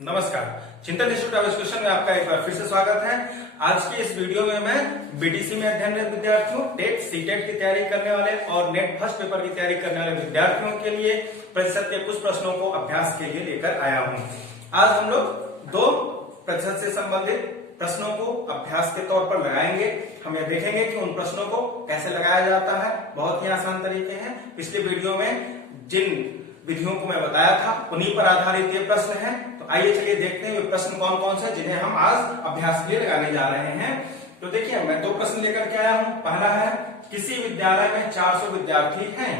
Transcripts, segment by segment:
नमस्कार, चिंतन institute of education में आपका एक बार फिर से स्वागत है। आज के इस वीडियो में मैं बीटीसी में अध्ययनरत विद्यार्थियों, टेट सीटेट की तैयारी करने वाले और नेट फर्स्ट पेपर की तैयारी करने वाले विद्यार्थियों के लिए प्रतिशत के कुछ प्रश्नों को अभ्यास के लिए लेकर आया हूँ। आज हम लोग 2% से संबंधित प्रश्नों को अभ्यास के तौर पर लगाएंगे। हम यह देखेंगे कि उन प्रश्नों को कैसे लगाया जाता है। बहुत ही आसान तरीके हैं। पिछले वीडियो में जिन विधियों को मैं बताया था उन्हीं पर आधारित ये प्रश्न है। तो आइए चलिए देखते हैं ये प्रश्न कौन कौन से जिन्हें हम आज अभ्यास के लिए लगाने जा रहे हैं। तो देखिए, मैं 2 प्रश्न लेकर के आया हूं। पहला है, किसी विद्यालय में 400 विद्यार्थी हैं,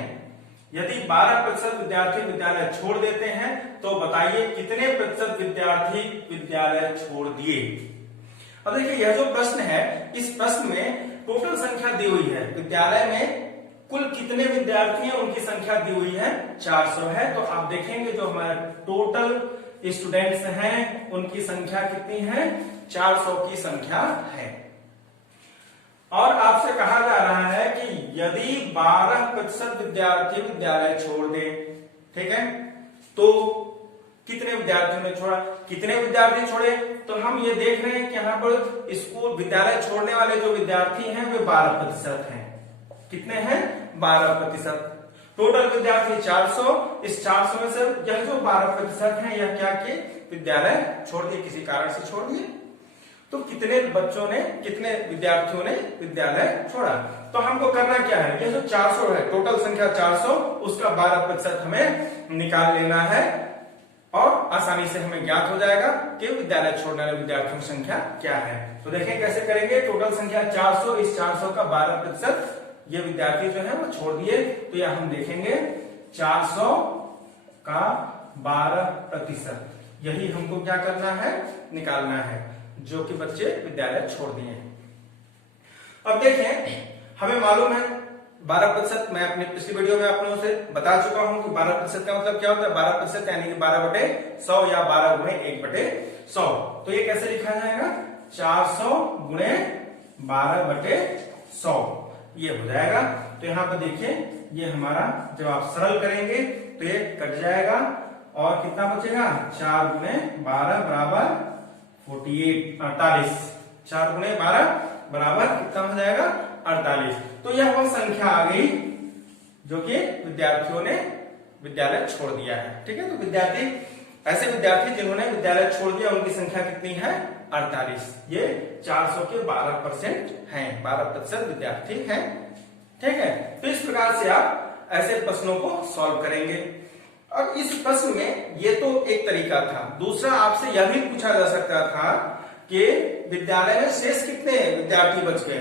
यदि 12% विद्यार्थी विद्यालय छोड़ देते हैं तो बताइए कितने प्रतिशत विद्यार्थी विद्यालय छोड़ दिए। अब देखिए, यह जो प्रश्न है, इस प्रश्न में टोटल संख्या दी हुई है। विद्यालय में कुल कितने विद्यार्थी हैं उनकी संख्या दी हुई है 400 है। तो आप देखेंगे जो हमारे टोटल स्टूडेंट्स हैं उनकी संख्या कितनी है, 400 की संख्या है। और आपसे कहा जा रहा है कि यदि 12% विद्यार्थी विद्यालय छोड़ दे, ठीक है, तो कितने विद्यार्थियों ने छोड़ा, कितने विद्यार्थी छोड़े। तो हम ये देख रहे हैं कि यहाँ पर स्कूल विद्यालय छोड़ने वाले जो विद्यार्थी हैं वे 12% हैं। कितने हैं, 12%। टोटल विद्यार्थी 400, इस 400 में से यह जो 12% है यह क्या कि विद्यालय छोड़ दिए, किसी कारण से छोड़ दिए। तो कितने बच्चों ने, कितने विद्यार्थियों ने विद्यालय छोड़ा। तो हमको करना क्या है, यह जो 400 है, टोटल संख्या 400, उसका 12% हमें निकाल लेना है और आसानी से हमें ज्ञात हो जाएगा कि विद्यालय छोड़ने वाले विद्यार्थियों की संख्या क्या है। तो देखें कैसे करेंगे। टोटल संख्या 400, इस 400 का 12% ये विद्यार्थी जो है वो छोड़ दिए। तो यह हम देखेंगे 400 का 12%, यही हमको क्या करना है, निकालना है, जो कि बच्चे विद्यालय छोड़ दिए हैं। अब देखें, हमें मालूम है 12%, मैं अपने पिछली वीडियो में आप लोगों से बता चुका हूं कि 12% का मतलब क्या होता है। 12% यानी कि 12/100 या 12 गुणे 1/100। तो ये कैसे लिखा जाएगा, 400 गुणे 12/100 ये हो जाएगा। तो यहाँ पर देखिए, ये हमारा जब आप सरल करेंगे तो ये कट जाएगा और कितना बचेगा, 4 गुणे 12 बराबर 48। 4 गुणे 12 बराबर कितना हो जाएगा, 48। तो यह वो संख्या आ गई जो कि विद्यार्थियों ने विद्यालय छोड़ दिया है। ठीक है, तो विद्यार्थी, ऐसे विद्यार्थी जिन्होंने विद्यालय छोड़ दिया उनकी संख्या कितनी है, 48। ये 400 के 12% हैं, 12% विद्यार्थी हैं। ठीक है, तो इस प्रकार से आप ऐसे प्रश्नों को सॉल्व करेंगे। और इस प्रश्न में ये तो एक तरीका था। दूसरा, आपसे यह भी पूछा जा सकता था कि विद्यालय में शेष कितने विद्यार्थी बच गए।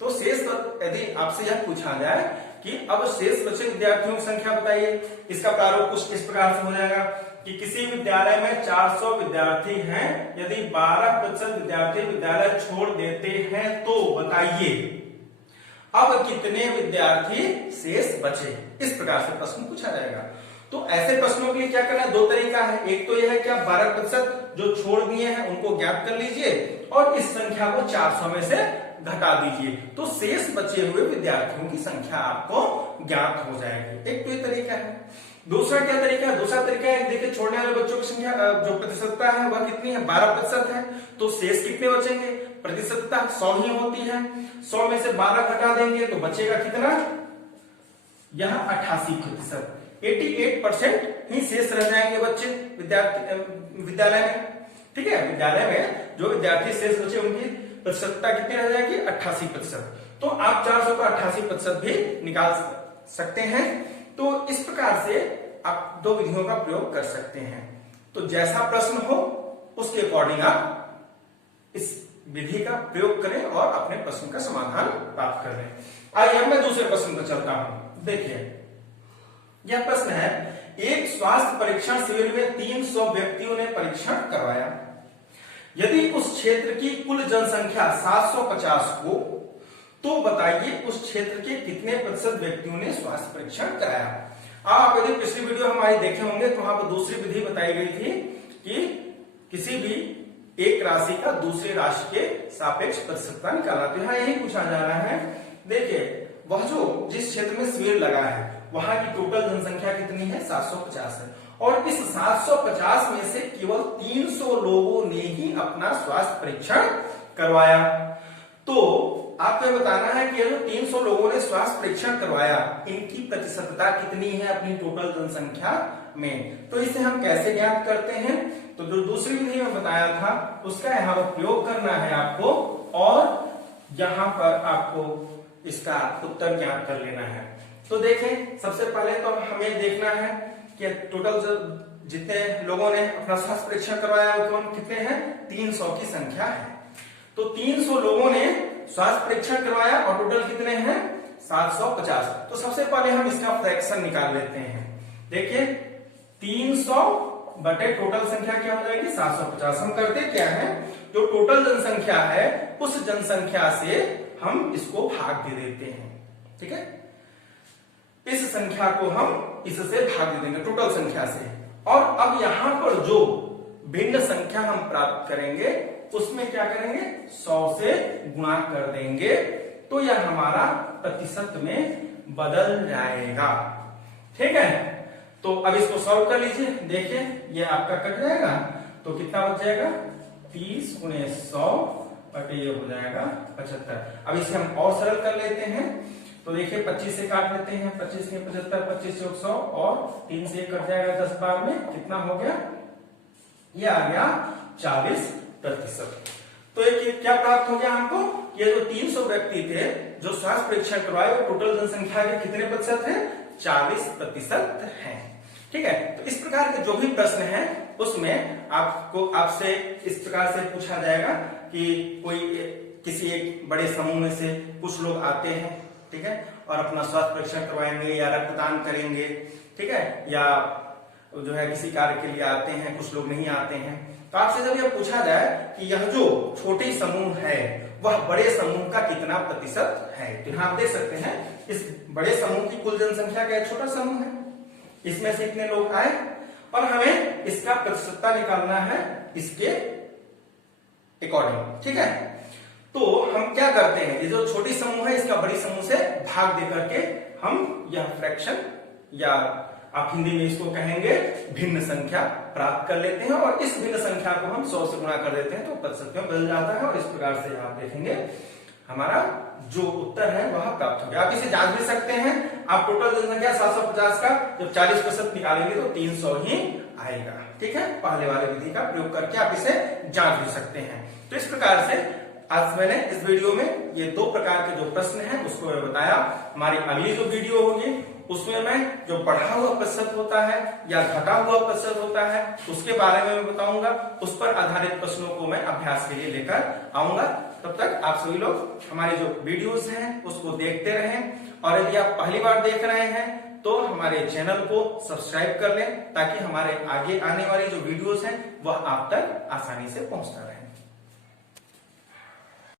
तो शेष, यदि आपसे यह पूछा जाए कि अब शेष बचे विद्यार्थियों की संख्या बताइए, इसका प्रारूप कुछ इस प्रकार से हो जाएगा कि किसी विद्यालय में 400 विद्यार्थी हैं, यदि 12% विद्यार्थी विद्यालय छोड़ देते हैं तो बताइए अब कितने विद्यार्थी शेष बचे। इस प्रकार से प्रश्न पूछा जाएगा। तो ऐसे प्रश्नों के लिए क्या करना है, 2 तरीका है। एक तो यह है कि आप 12% जो छोड़ दिए हैं उनको ज्ञात कर लीजिए और इस संख्या को 400 में से घटा दीजिए, तो शेष बचे हुए विद्यार्थियों की संख्या आपको ज्ञात हो जाएगी। एक तो ये तरीका है। दूसरा क्या तरीका है, दूसरा तरीका है, देखिए छोड़ने वाले बच्चों की संख्या जो प्रतिशतता है वह कितनी है, 12% है। तो शेष कितने बचेंगे, प्रतिशतता 100 ही होती है। 100 में से 12 घटा देंगे तो बचेगा कितना, यहाँ 88%। 88% ही शेष रह जाएंगे बच्चे विद्यालय में। ठीक है, विद्यालय में जो विद्यार्थी शेष बचे उनकी प्रतिशतता कितनी रह जाएगी, 88%। तो आप 400 का 88% भी निकाल सकते हैं। तो इस प्रकार से आप 2 विधियों का प्रयोग कर सकते हैं। तो जैसा प्रश्न हो उसके अकॉर्डिंग आप इस विधि का प्रयोग करें और अपने प्रश्न का समाधान प्राप्त कर लें। आइए अब मैं दूसरे प्रश्न पर चलता हूं। देखिए, यह प्रश्न है, एक स्वास्थ्य परीक्षण शिविर में 300 व्यक्तियों ने परीक्षण करवाया। यदि उस क्षेत्र की कुल जनसंख्या 750 हो तो बताइए उस क्षेत्र के कितने प्रतिशत व्यक्तियों ने स्वास्थ्य परीक्षण कराया। आप यदि पिछली वीडियो हमारी देखे होंगे तो वहां पर दूसरी विधि बताई गई थी कि किसी भी एक राशि का दूसरी राशि के सापेक्ष प्रतिशतता निकालना। तो यहाँ यही पूछा जा रहा है। देखिए, वह जो जिस क्षेत्र में शिविर लगा है वहां की टोटल जनसंख्या कितनी है, 750 है, और इस 750 में से केवल 300 लोगों ने ही अपना स्वास्थ्य परीक्षण करवाया। तो आपको ये बताना है कि जो 300 लोगों ने स्वास्थ्य परीक्षण करवाया, इनकी प्रतिशतता कितनी है अपनी टोटल जनसंख्या में। तो इसे हम कैसे ज्ञात करते हैं, तो जो दूसरी विधि में बताया था उसका यहाँ उपयोग करना है आपको, और यहाँ पर आपको इसका उत्तर ज्ञात कर लेना है। तो देखें, सबसे पहले तो हमें देखना है कि टोटल जितने लोगों ने अपना स्वास्थ्य परीक्षण करवाया वो कितने हैं, 300 की संख्या है। तो 300 लोगों ने स्वास्थ्य परीक्षण करवाया और टोटल कितने हैं, 750। तो सबसे पहले हम इसका फ्रैक्शन निकाल लेते हैं। देखिए 300 बटे टोटल संख्या क्या हो जाएगी, 750। हम करते क्या है, जो टोटल जनसंख्या है उस जनसंख्या से हम इसको भाग दे देते हैं। ठीक है, इस संख्या को हम इससे भाग दे देंगे टोटल संख्या से। और अब यहां पर जो भिन्न संख्या हम प्राप्त करेंगे उसमें क्या करेंगे, 100 से गुणा कर देंगे, तो यह हमारा प्रतिशत में बदल जाएगा। ठीक है, तो अब इसको सॉल्व कर लीजिए। देखिए ये आपका कट जाएगा तो कितना बच जाएगा, 30 गुणे 100 बटे ये हो जाएगा 75। अब इसे हम और सरल कर लेते हैं। तो देखिए 25 से काट लेते हैं, 25 से 75, 25 से 100 और 3 से कट जाएगा 10 बार में, कितना हो गया, ये आ गया 40%। तो एक क्या प्राप्त हो गया हमको, ये जो 300 व्यक्ति थे जो स्वास्थ्य परीक्षण करवाए वो टोटल जनसंख्या के कितने प्रतिशत है, 40% है। ठीक है, तो इस प्रकार के जो भी प्रश्न है उसमें आपसे इस प्रकार से पूछा जाएगा कि कोई किसी एक बड़े समूह में से कुछ लोग आते हैं, ठीक है, और अपना स्वास्थ्य परीक्षण करवाएंगे या रक्तदान करेंगे, ठीक है, या जो है किसी कार्य के लिए आते हैं, कुछ लोग नहीं आते हैं। तो आपसे जब यह पूछा जाए कि यह जो छोटी समूह है वह बड़े समूह का कितना प्रतिशत है, तो यहाँ आप देख सकते हैं इस बड़े समूह की कुल जनसंख्या का एक छोटा समूह है, इसमें से इतने लोग आए और हमें इसका प्रतिशतता निकालना है इसके अकॉर्डिंग। ठीक है, तो हम क्या करते हैं, ये जो छोटी समूह है इसका बड़ी समूह से भाग दे करके हम यह फ्रैक्शन, या आप हिंदी में इसको कहेंगे भिन्न संख्या, प्राप्त कर लेते हैं और इस भिन्न संख्या को हम 100 से गुणा कर देते हैं तो प्रतिशत में बदल जाता है। और इस प्रकार से आप देखेंगे हमारा जो उत्तर है वह प्राप्त हो गया। आप इसे जांच भी सकते हैं, आप टोटल जनसंख्या 750 का जब 40% निकालेंगे तो 300 ही आएगा। ठीक है, पहले वाले विधि का प्रयोग करके आप इसे जांच भी सकते हैं। तो इस प्रकार से आज मैंने इस वीडियो में ये 2 प्रकार के जो प्रश्न हैं उसको मैं बताया। हमारी अगली जो वीडियो होगी उसमें मैं जो बढ़ा हुआ प्रतिशत होता है या घटा हुआ प्रतिशत होता है उसके बारे में मैं बताऊंगा, उस पर आधारित प्रश्नों को मैं अभ्यास के लिए लेकर आऊंगा। तब तक आप सभी लोग हमारी जो वीडियोस हैं उसको देखते रहें, और यदि आप पहली बार देख रहे हैं तो हमारे चैनल को सब्सक्राइब कर लें ताकि हमारे आगे आने वाली जो वीडियोस हैं वह आप तक आसानी से पहुंचता रहे।